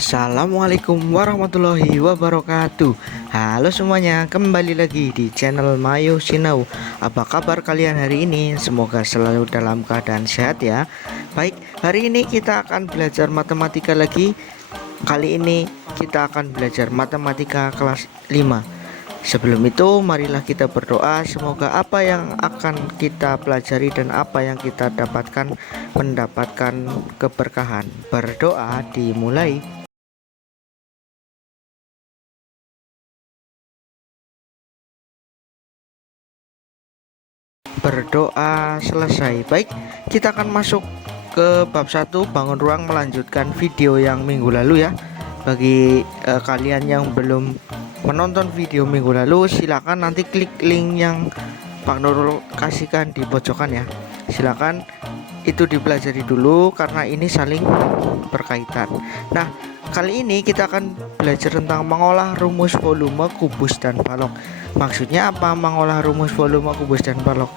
Assalamualaikum warahmatullahi wabarakatuh. Halo semuanya, kembali lagi di channel Mayo Sinau. Apa kabar kalian hari ini? Semoga selalu dalam keadaan sehat ya. Baik, hari ini kita akan belajar matematika lagi. Kali ini kita akan belajar matematika kelas 5. Sebelum itu, marilah kita berdoa. Semoga apa yang akan kita pelajari dan apa yang kita dapatkan mendapatkan keberkahan. Berdoa dimulai. Berdoa selesai. Baik, kita akan masuk ke bab 1 bangun ruang, melanjutkan video yang minggu lalu ya. Bagi kalian yang belum menonton video minggu lalu, silakan nanti klik link yang Pak Nurul kasihkan di pojokan ya. Silakan itu dipelajari dulu karena ini saling berkaitan. Nah, kali ini kita akan belajar tentang mengolah rumus volume kubus dan balok. Maksudnya apa mengolah rumus volume kubus dan balok?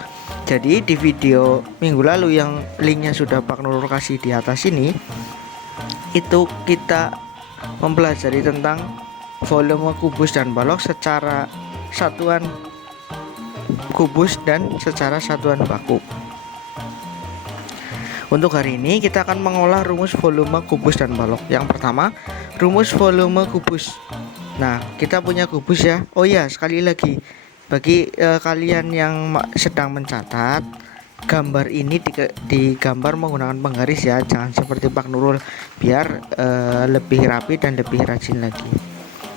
Jadi di video minggu lalu yang linknya sudah Pak Nurul kasih di atas ini, itu kita mempelajari tentang volume kubus dan balok secara satuan kubus dan secara satuan baku. Untuk hari ini kita akan mengolah rumus volume kubus dan balok. Yang pertama, rumus volume kubus. Nah, kita punya kubus ya. Oh ya, sekali lagi bagi kalian yang sedang mencatat, gambar ini digambar menggunakan penggaris ya, jangan seperti Pak Nurul, biar lebih rapi dan lebih rajin lagi.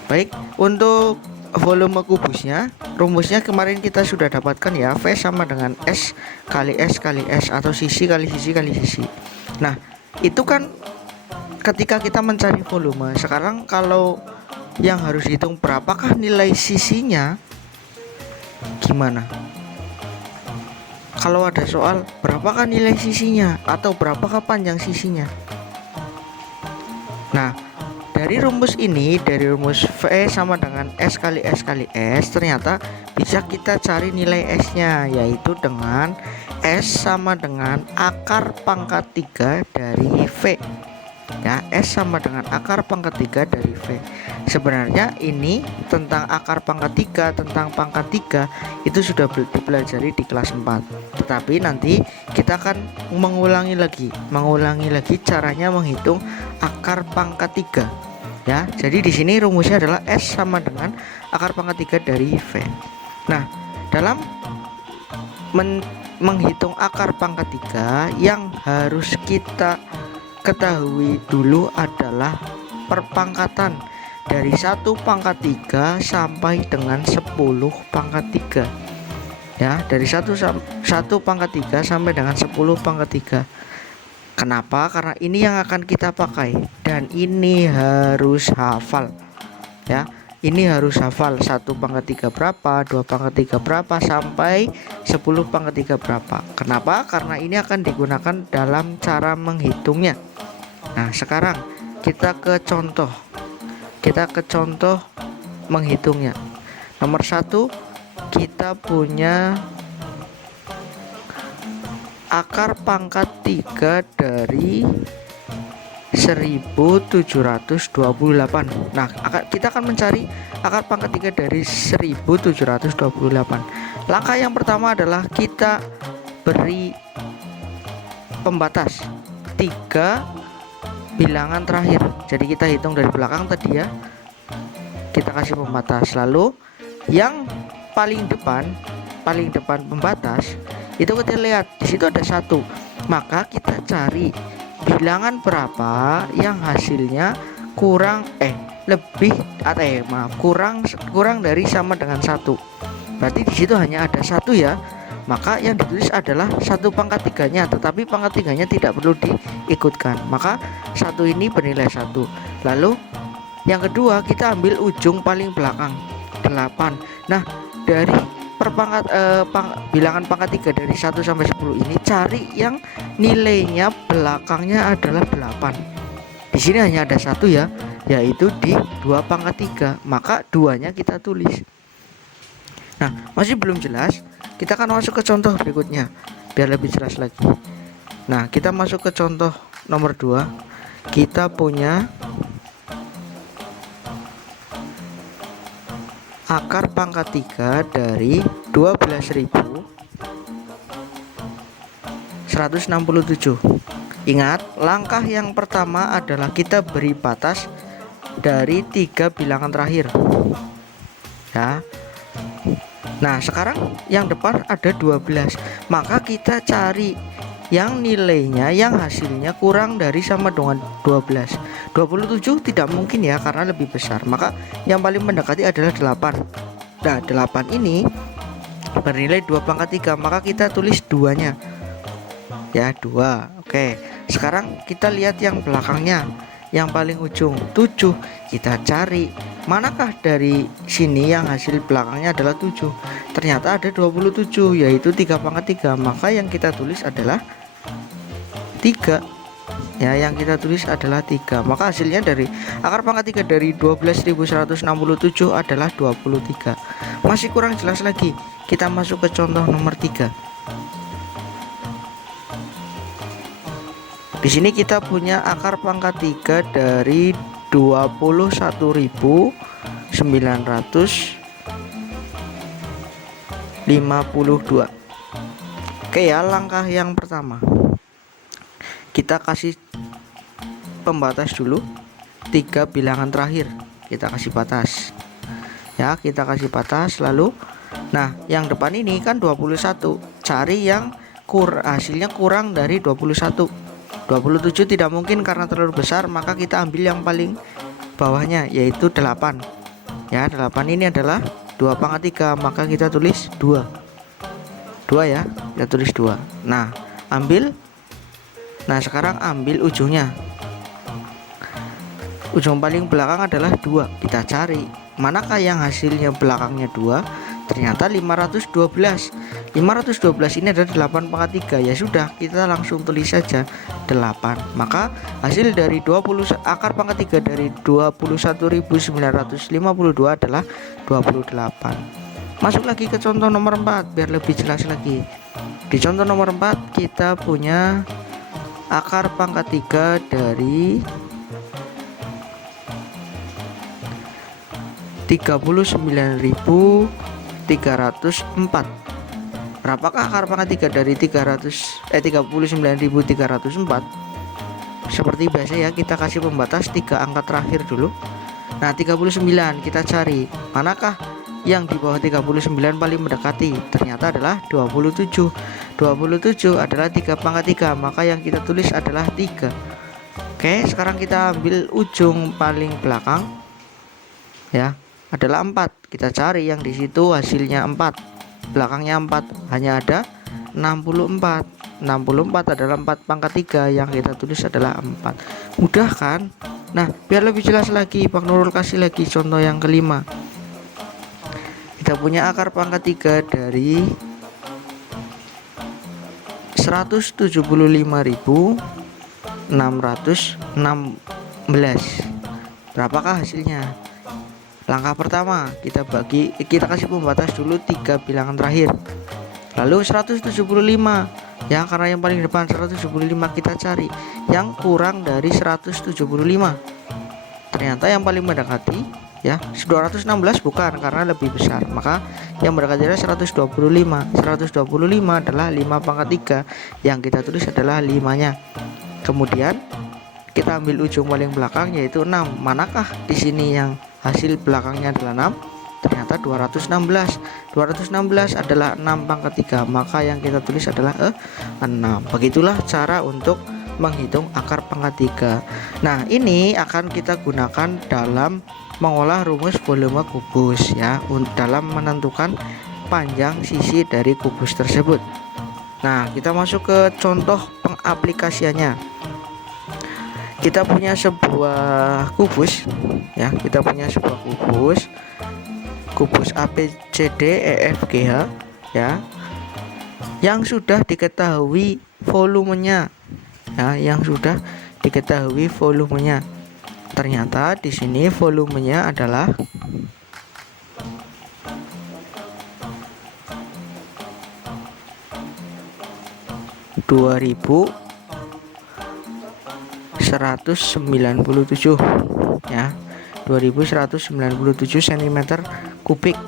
Baik, untuk volume kubusnya, rumusnya kemarin kita sudah dapatkan ya, V sama dengan S kali S kali S atau sisi kali sisi kali sisi. Nah, itu kan ketika kita mencari volume. Sekarang kalau yang harus dihitung berapakah nilai sisinya, gimana? Kalau ada soal berapakah nilai sisinya atau berapakah panjang sisinya. Nah, dari rumus ini, dari rumus V sama dengan S kali S kali S, ternyata bisa kita cari nilai S-nya, yaitu dengan S sama dengan akar pangkat 3 dari V. Ya, S sama dengan akar pangkat 3 dari V. Sebenarnya ini tentang akar pangkat 3, tentang pangkat 3 itu sudah dipelajari di kelas 4. Tetapi nanti kita akan mengulangi lagi caranya menghitung akar pangkat 3. Ya, jadi di sini rumusnya adalah S sama dengan akar pangkat 3 dari V. Nah, dalam menghitung akar pangkat 3 yang harus kita ketahui dulu adalah perpangkatan dari 1 pangkat 3 sampai dengan 10 pangkat 3. Ya, dari 1 pangkat 3 sampai dengan 10 pangkat 3. Kenapa? Karena ini yang akan kita pakai dan ini harus hafal. Ya, ini harus hafal 1 pangkat 3 berapa, 2 pangkat 3 berapa sampai 10 pangkat 3 berapa. Kenapa? Karena ini akan digunakan dalam cara menghitungnya. Nah, sekarang kita ke contoh. Menghitungnya. Nomor 1, kita punya akar pangkat 3 dari 1728. Nah, kita akan mencari akar pangkat 3 dari 1728. Langkah yang pertama adalah kita beri pembatas 3 bilangan terakhir. Jadi kita hitung dari belakang tadi ya. Kita kasih pembatas. Lalu yang paling depan pembatas itu kita lihat di situ ada 1. Maka kita cari bilangan berapa yang hasilnya kurang dari sama dengan 1. Berarti di situ hanya ada 1 ya. Maka yang ditulis adalah 1 pangkat 3-nya, tetapi pangkat 3-nya tidak perlu diikutkan. Maka 1 ini bernilai 1. Lalu yang kedua, kita ambil ujung paling belakang 8. Nah, dari bilangan pangkat 3 dari 1 sampai 10 ini cari yang nilainya belakangnya adalah 8. Di sini hanya ada 1 ya, yaitu di 2 pangkat 3. Maka 2-nya kita tulis. Nah, masih belum jelas, kita akan masuk ke contoh berikutnya biar lebih jelas lagi. Nah, kita masuk ke contoh nomor 2. Kita punya akar pangkat 3 dari 12.167. Ingat, langkah yang pertama adalah kita beri batas dari 3 bilangan terakhir ya. Nah sekarang yang depan ada 12, maka kita cari yang nilainya, yang hasilnya kurang dari sama dengan 12. 27 tidak mungkin ya, karena lebih besar, maka yang paling mendekati adalah 8. Nah 8 ini bernilai 2 pangkat 3, maka kita tulis 2 nya ya, 2. Oke, sekarang kita lihat yang belakangnya, yang paling ujung 7. Kita cari manakah dari sini yang hasil belakangnya adalah 7. Ternyata ada 27, yaitu 3 pangkat 3, maka yang kita tulis adalah 3 ya, yang kita tulis adalah 3. Maka hasilnya dari akar pangkat 3 dari 12.167 adalah 23. Masih kurang jelas lagi, kita masuk ke contoh nomor 3. Di sini kita punya akar pangkat 3 dari 21.952. Oke ya, langkah yang pertama kita kasih pembatas dulu, 3 bilangan terakhir kita kasih batas ya, kita kasih batas. Lalu nah yang depan ini kan 21, cari yang hasilnya kurang dari 21. 27 tidak mungkin karena terlalu besar, maka kita ambil yang paling bawahnya, yaitu 8 ya. 8 ini adalah 2 pangkat 3, maka kita tulis 2 ya, kita tulis 2. Nah ambil, nah sekarang ambil ujungnya, ujung paling belakang adalah 2. Kita cari manakah yang hasilnya belakangnya 2. Ternyata 512. 512 ini adalah 8 pangkat 3. Ya sudah, kita langsung tulis saja 8. Maka hasil dari 20 akar pangkat 3 dari 21.952 adalah 28. Masuk lagi ke contoh nomor 4 biar lebih jelas lagi. Di contoh nomor 4 kita punya akar pangkat 3 dari 39.304. Berapakah akar pangkat 3 dari 39.304? Seperti biasa ya, kita kasih pembatas 3 angka terakhir dulu. Nah 39 kita cari manakah yang di bawah 39 paling mendekati. Ternyata adalah 27. 27 adalah 3 pangkat 3, maka yang kita tulis adalah 3. Oke, sekarang kita ambil ujung paling belakang ya, adalah 4. Kita cari yang di situ hasilnya 4, belakangnya 4, hanya ada 64. 64 adalah 4 pangkat 3, yang kita tulis adalah 4. Mudah kan? Nah biar lebih jelas lagi, Pak Nurul kasih lagi contoh yang kelima. Kita punya akar pangkat 3 dari 175.616. Berapakah hasilnya? Langkah pertama kita kasih pembatas dulu 3 bilangan terakhir. Lalu 175 ya, karena yang paling depan 175, kita cari yang kurang dari 175. Ternyata yang paling mendekati ya 216 bukan, karena lebih besar, maka yang mendekati adalah 125. 125 adalah 5 pangkat 3, yang kita tulis adalah 5-nya. Kemudian kita ambil ujung paling belakang yaitu 6. Manakah di sini yang hasil belakangnya adalah 6? Ternyata 216. 216 adalah 6 pangkat 3, maka yang kita tulis adalah 6. Begitulah cara untuk menghitung akar pangkat 3. Nah ini akan kita gunakan dalam mengolah rumus volume kubus ya, dalam menentukan panjang sisi dari kubus tersebut. Nah kita masuk ke contoh pengaplikasiannya. Kita punya sebuah kubus ya, kita punya sebuah kubus ABCD EFGH ya, yang sudah diketahui volumenya ya, yang sudah diketahui volumenya. Ternyata di sini volumenya adalah 2197 ya, 2197 cm kubik.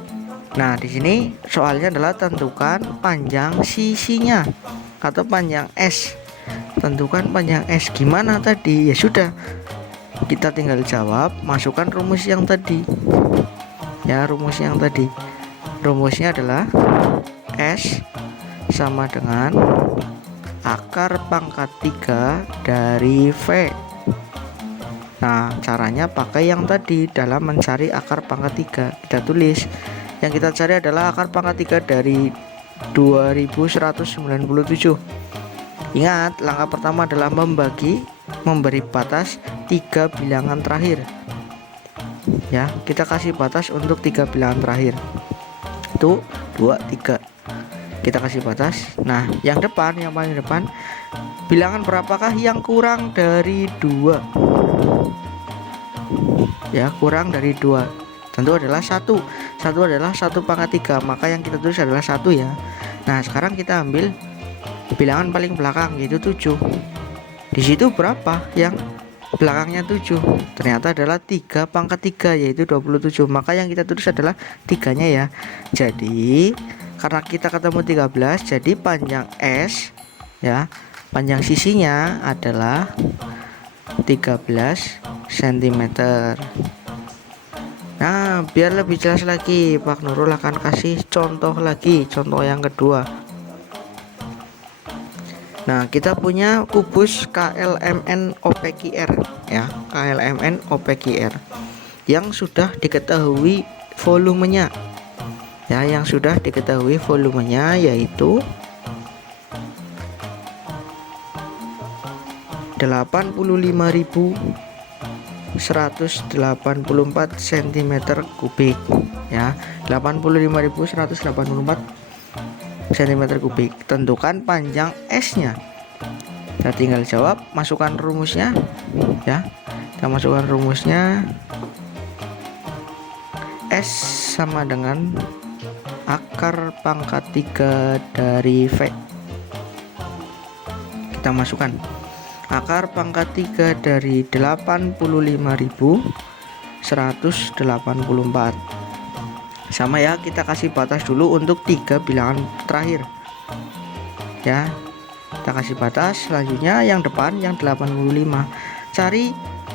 Nah, di sini soalnya adalah tentukan panjang sisinya atau panjang S. Tentukan panjang S gimana tadi? Ya sudah, kita tinggal jawab, masukkan rumus yang tadi. Ya, rumus yang tadi. Rumusnya adalah S sama dengan akar pangkat 3 dari V. Nah, caranya pakai yang tadi dalam mencari akar pangkat 3. Kita tulis yang kita cari adalah akar pangkat 3 dari 2197. Ingat, langkah pertama adalah memberi batas 3 bilangan terakhir. Ya, kita kasih batas untuk 3 bilangan terakhir. Itu 2, 3. Kita kasih batas. Nah, yang paling depan, bilangan berapakah yang kurang dari 2? Ya, kurang dari 2. Tentu adalah 1. 1 adalah 1 pangkat 3, maka yang kita tulis adalah 1 ya. Nah, sekarang kita ambil bilangan paling belakang, yaitu 7. Di situ berapa yang belakangnya 7? Ternyata adalah 3 pangkat 3, yaitu 27. Maka yang kita tulis adalah 3-nya ya. Jadi karena kita ketemu 13, jadi panjang S ya, panjang sisinya adalah 13 cm. Nah, biar lebih jelas lagi, Pak Nurul akan kasih contoh lagi, contoh yang kedua. Nah, kita punya kubus KLMN OPQR ya, KLMN OPQR yang sudah diketahui volumenya. Ya, yang sudah diketahui volumenya yaitu 85.184 cm kubik ya, 85.184 cm kubik. Tentukan panjang S-nya. Kita tinggal jawab, masukkan rumusnya ya. Kita masukkan rumusnya. S sama dengan akar pangkat 3 dari V. Kita masukkan akar pangkat 3 dari 85.184. Sama ya, kita kasih batas dulu untuk 3 bilangan terakhir ya. Kita kasih batas. Selanjutnya yang depan, yang 85, cari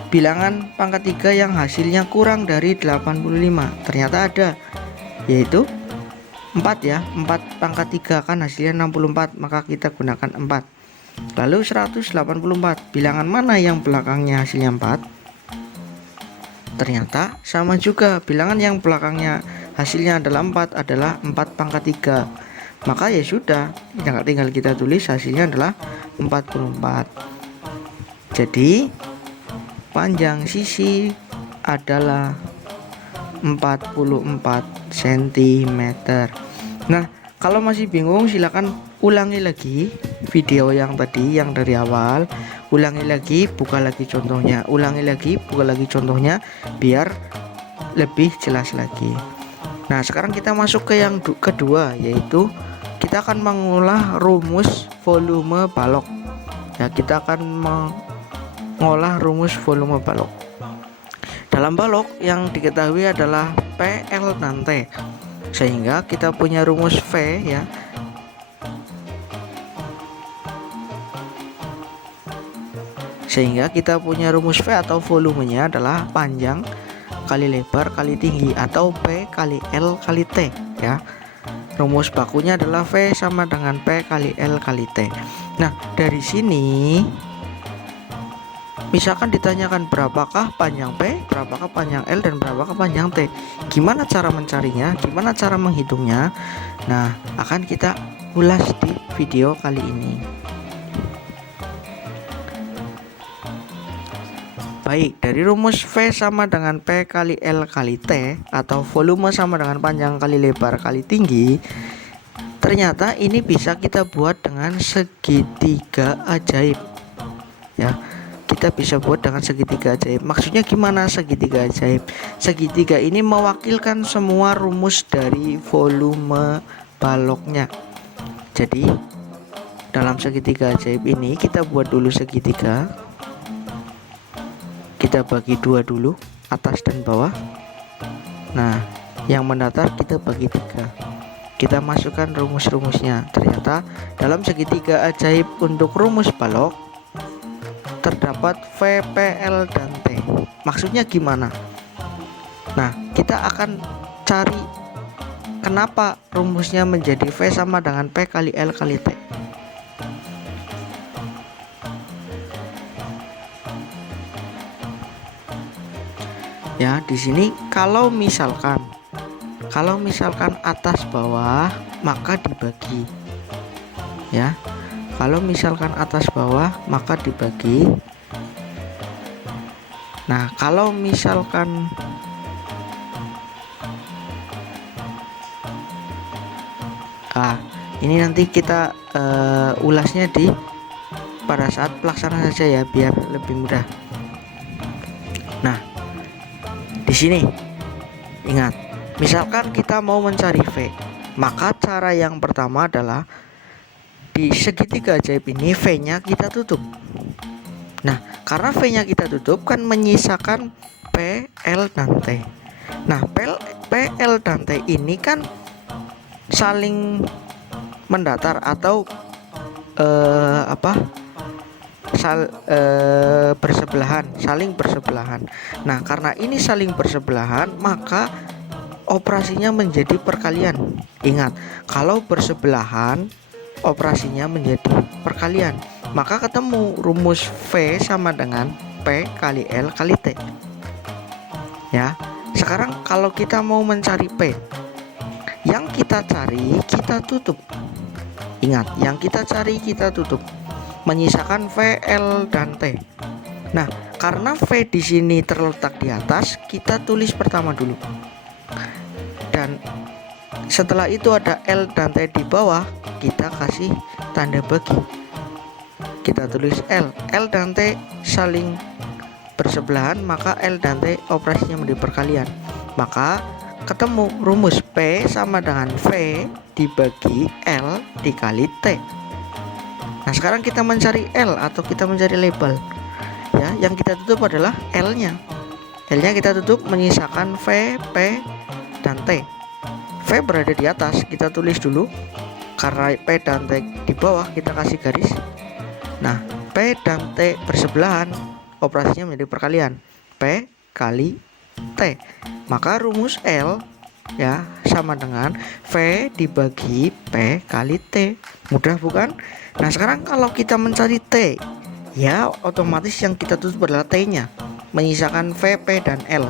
bilangan pangkat 3 yang hasilnya kurang dari 85. Ternyata ada, yaitu 4 ya. 4 pangkat 3 kan hasilnya 64, maka kita gunakan 4. Lalu 184, bilangan mana yang belakangnya hasilnya 4? Ternyata sama juga, bilangan yang belakangnya hasilnya adalah 4 adalah 4 pangkat 3. Maka ya sudah, tinggal kita tulis hasilnya adalah 44. Jadi panjang sisi adalah 44 cm. Nah, kalau masih bingung silakan ulangi lagi video yang tadi, yang dari awal. Ulangi lagi, buka lagi contohnya. Ulangi lagi, buka lagi contohnya, biar lebih jelas lagi. Nah, sekarang kita masuk ke yang kedua, yaitu kita akan mengolah rumus volume balok. Ya, kita akan mengolah rumus volume balok. Dalam balok yang diketahui adalah PL dan T, sehingga kita punya rumus V ya. Sehingga kita punya rumus V atau volumenya adalah panjang kali lebar kali tinggi, atau P kali L kali T ya. Rumus bakunya adalah V sama dengan P kali L kali T. Nah, dari sini misalkan ditanyakan berapakah panjang P, berapakah panjang L, dan berapakah panjang T. Gimana cara mencarinya? Gimana cara menghitungnya? Nah, akan kita ulas di video kali ini. Baik, dari rumus V sama dengan P kali L kali T, atau volume sama dengan panjang kali lebar kali tinggi, ternyata ini bisa kita buat dengan segitiga ajaib ya. Kita bisa buat dengan segitiga ajaib. Maksudnya gimana segitiga ajaib? Segitiga ini mewakilkan semua rumus dari volume baloknya. Jadi dalam segitiga ajaib ini kita buat dulu segitiga. Kita bagi dua dulu, atas dan bawah. Nah, yang mendatar kita bagi 3. Kita masukkan rumus-rumusnya. Ternyata dalam segitiga ajaib untuk rumus balok terdapat V, P, L, dan T. Maksudnya gimana? Nah, kita akan cari kenapa rumusnya menjadi V sama dengan P kali L kali T. Ya, di sini kalau misalkan atas bawah maka dibagi. Ya. Kalau misalkan atas bawah maka dibagi. Nah, kalau misalkan ini nanti kita ulasnya pada saat pelaksanaan saja ya, biar lebih mudah. Nah, di sini ingat, misalkan kita mau mencari V, maka cara yang pertama adalah di segitiga ajaib ini V-nya kita tutup. Nah, karena V-nya kita tutup kan menyisakan P, L, dan T. Nah, P, L, dan T ini kan saling mendatar atau saling bersebelahan. Nah, karena ini saling bersebelahan, maka operasinya menjadi perkalian. Ingat, kalau bersebelahan operasinya menjadi perkalian, maka ketemu rumus V sama dengan P kali L kali T. Ya, sekarang kalau kita mau mencari P, yang kita cari kita tutup. Ingat, yang kita cari kita tutup, menyisakan V, L, dan T. Nah, karena V di sini terletak di atas, kita tulis pertama dulu. Dan setelah itu ada L dan T di bawah, kita kasih tanda bagi. Kita tulis L dan T saling bersebelahan, maka L dan T operasinya menjadi perkalian. Maka ketemu rumus P sama dengan V dibagi L dikali T. Nah, sekarang kita mencari L atau kita mencari label. Ya, yang kita tutup adalah L-nya. L-nya kita tutup menyisakan V, P, dan T. V berada di atas, kita tulis dulu. Karena P dan T di bawah, kita kasih garis. Nah, P dan T bersebelahan, operasinya menjadi perkalian. P kali T. Maka rumus L ya sama dengan V dibagi P kali T. Mudah bukan? Nah, sekarang kalau kita mencari T, ya otomatis yang kita tutup adalah T-nya, menyisakan V, P, dan L.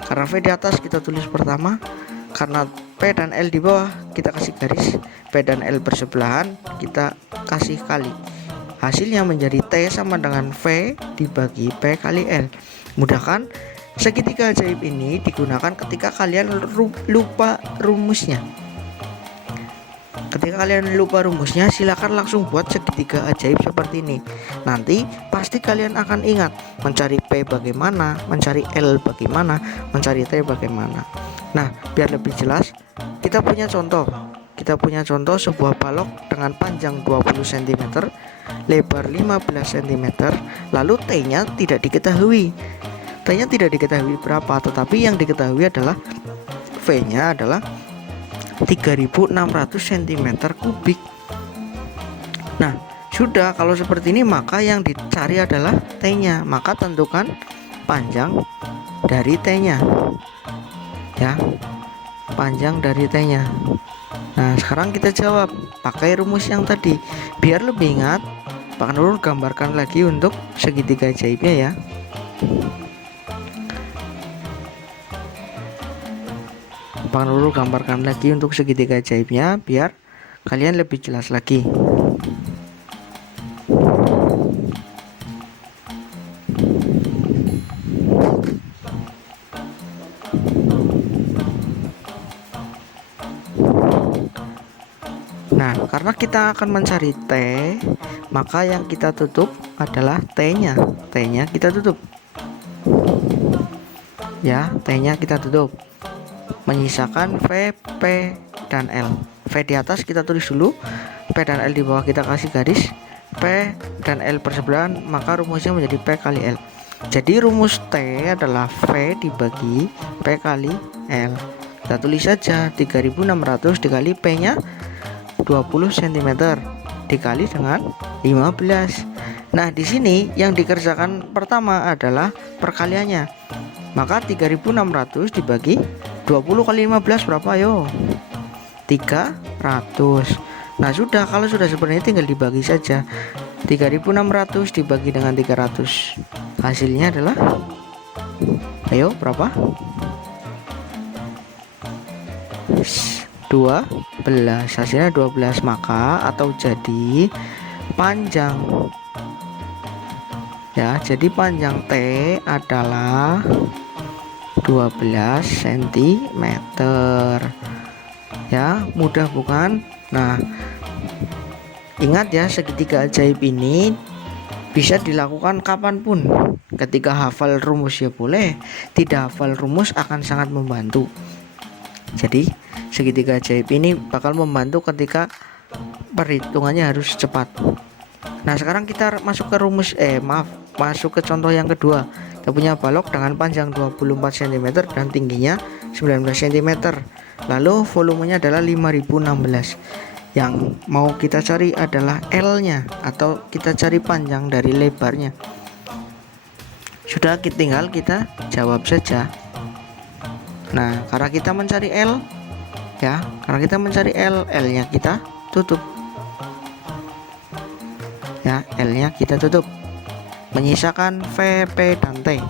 Karena V di atas kita tulis pertama, karena P dan L di bawah kita kasih garis. P dan L bersebelahan, kita kasih kali. Hasilnya menjadi T sama dengan V dibagi P kali L. Mudah kan? Segitiga ajaib ini digunakan ketika kalian lupa rumusnya. Ketika kalian lupa rumusnya, silakan langsung buat segitiga ajaib seperti ini. Nanti pasti kalian akan ingat mencari P bagaimana, mencari L bagaimana, mencari T bagaimana. Nah, biar lebih jelas, kita punya contoh sebuah balok dengan panjang 20 cm, lebar 15 cm, lalu T-nya tidak diketahui. T-nya tidak diketahui berapa, tetapi yang diketahui adalah V-nya adalah 3600 cm kubik. Nah, sudah kalau seperti ini, maka yang dicari adalah T-nya. Maka tentukan panjang dari T-nya. Ya, panjang dari T-nya. Nah, sekarang kita jawab pakai rumus yang tadi. Biar lebih ingat, Pak Nurul gambarkan lagi untuk segitiga ajaibnya ya. Pak Nurul gambarkan lagi untuk segitiga ajaibnya biar kalian lebih jelas lagi. Nah, karena kita akan mencari T, maka yang kita tutup adalah T-nya. T-nya kita tutup. Ya, T-nya kita tutup. Menyisakan V, P, dan L. V di atas kita tulis dulu, P dan L di bawah kita kasih garis. P dan L bersebelahan, maka rumusnya menjadi P kali L. Jadi rumus T adalah V dibagi P kali L. Kita tulis saja 3600 dikali P nya 20 cm dikali dengan 15. Nah, di sini yang dikerjakan pertama adalah perkaliannya. Maka 3600 dibagi 20 kali 15 berapa? Ayo. 300. Nah, sudah, kalau sudah seperti ini tinggal dibagi saja. 3600 dibagi dengan 300. Hasilnya adalah, ayo, berapa? 12. Hasilnya 12. Maka atau jadi panjang, ya, jadi panjang T adalah 12 cm. Ya, mudah bukan? Nah, ingat ya, segitiga ajaib ini bisa dilakukan kapanpun. Ketika hafal rumus ya boleh, tidak hafal rumus akan sangat membantu. Jadi segitiga ajaib ini bakal membantu ketika perhitungannya harus cepat. Nah, sekarang kita masuk ke masuk ke contoh yang kedua. Kita punya balok dengan panjang 24 cm dan tingginya 19 cm. Lalu volumenya adalah 5016. Yang mau kita cari adalah L-nya, atau kita cari panjang dari lebarnya. Sudah, tinggal kita jawab saja. Nah, karena kita mencari L, ya, karena kita mencari L-nya kita tutup. Ya, L-nya kita tutup. Menyisakan V, P, dan T.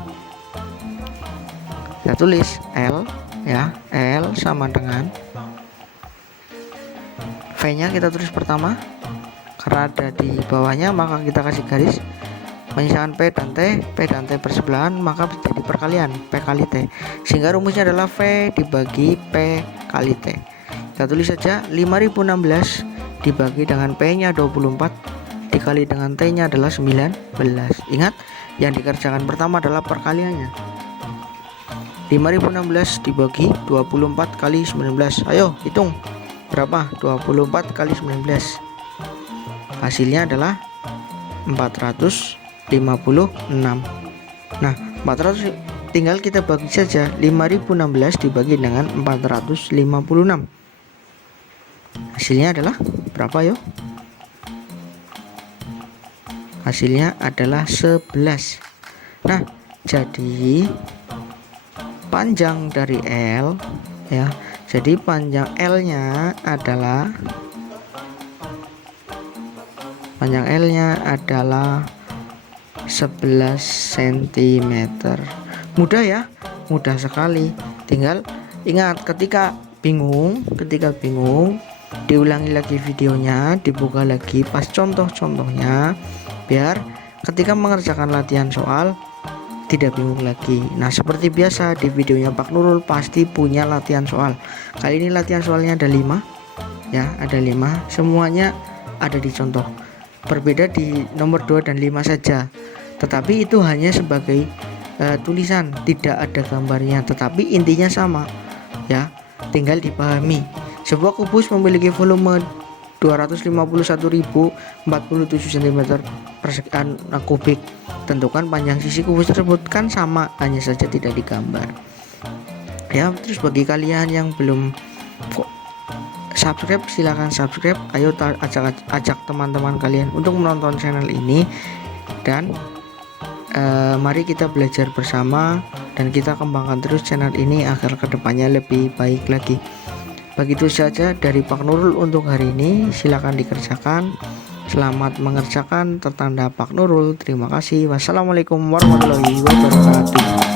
Kita tulis L, ya, L sama dengan V-nya kita tulis pertama, karena ada di bawahnya maka kita kasih garis. Menyisakan P dan T bersebelahan, maka jadi perkalian P kali T, sehingga rumusnya adalah V dibagi P kali T. Kita tulis saja 5016 dibagi dengan P nya 24 dikali dengan T nya adalah 19. Ingat, yang dikerjakan pertama adalah perkaliannya. 5016 dibagi 24 kali 19. Ayo hitung, berapa? 24 kali 19. Hasilnya adalah 456. Nah, 400 tinggal kita bagi saja. 5016 dibagi dengan 456. Hasilnya adalah berapa, yuk? Hasilnya adalah 11. Nah, jadi panjang dari L, ya. Jadi panjang L-nya adalah 11 cm. Mudah ya, mudah sekali. Tinggal ingat, ketika bingung, diulangi lagi videonya, dibuka lagi pas contoh-contohnya, biar ketika mengerjakan latihan soal tidak bingung lagi. Nah, seperti biasa di videonya Pak Nurul pasti punya latihan soal. Kali ini latihan soalnya ada 5, ya, ada 5, semuanya ada di contoh. Berbeda di nomor 2 dan 5 saja, tetapi itu hanya sebagai tulisan, tidak ada gambarnya, tetapi intinya sama, ya, tinggal dipahami. Sebuah kubus memiliki volume 251.047 cm per kubik. Tentukan panjang sisi kubus tersebut, kan sama, hanya saja tidak digambar. Ya, terus bagi kalian yang belum subscribe, silahkan subscribe. Ayo ajak teman-teman kalian untuk menonton channel ini, dan mari kita belajar bersama dan kita kembangkan terus channel ini agar kedepannya lebih baik lagi. Begitu saja dari Pak Nurul untuk hari ini, silakan dikerjakan. Selamat mengerjakan, tertanda Pak Nurul. Terima kasih. Wassalamualaikum warahmatullahi wabarakatuh.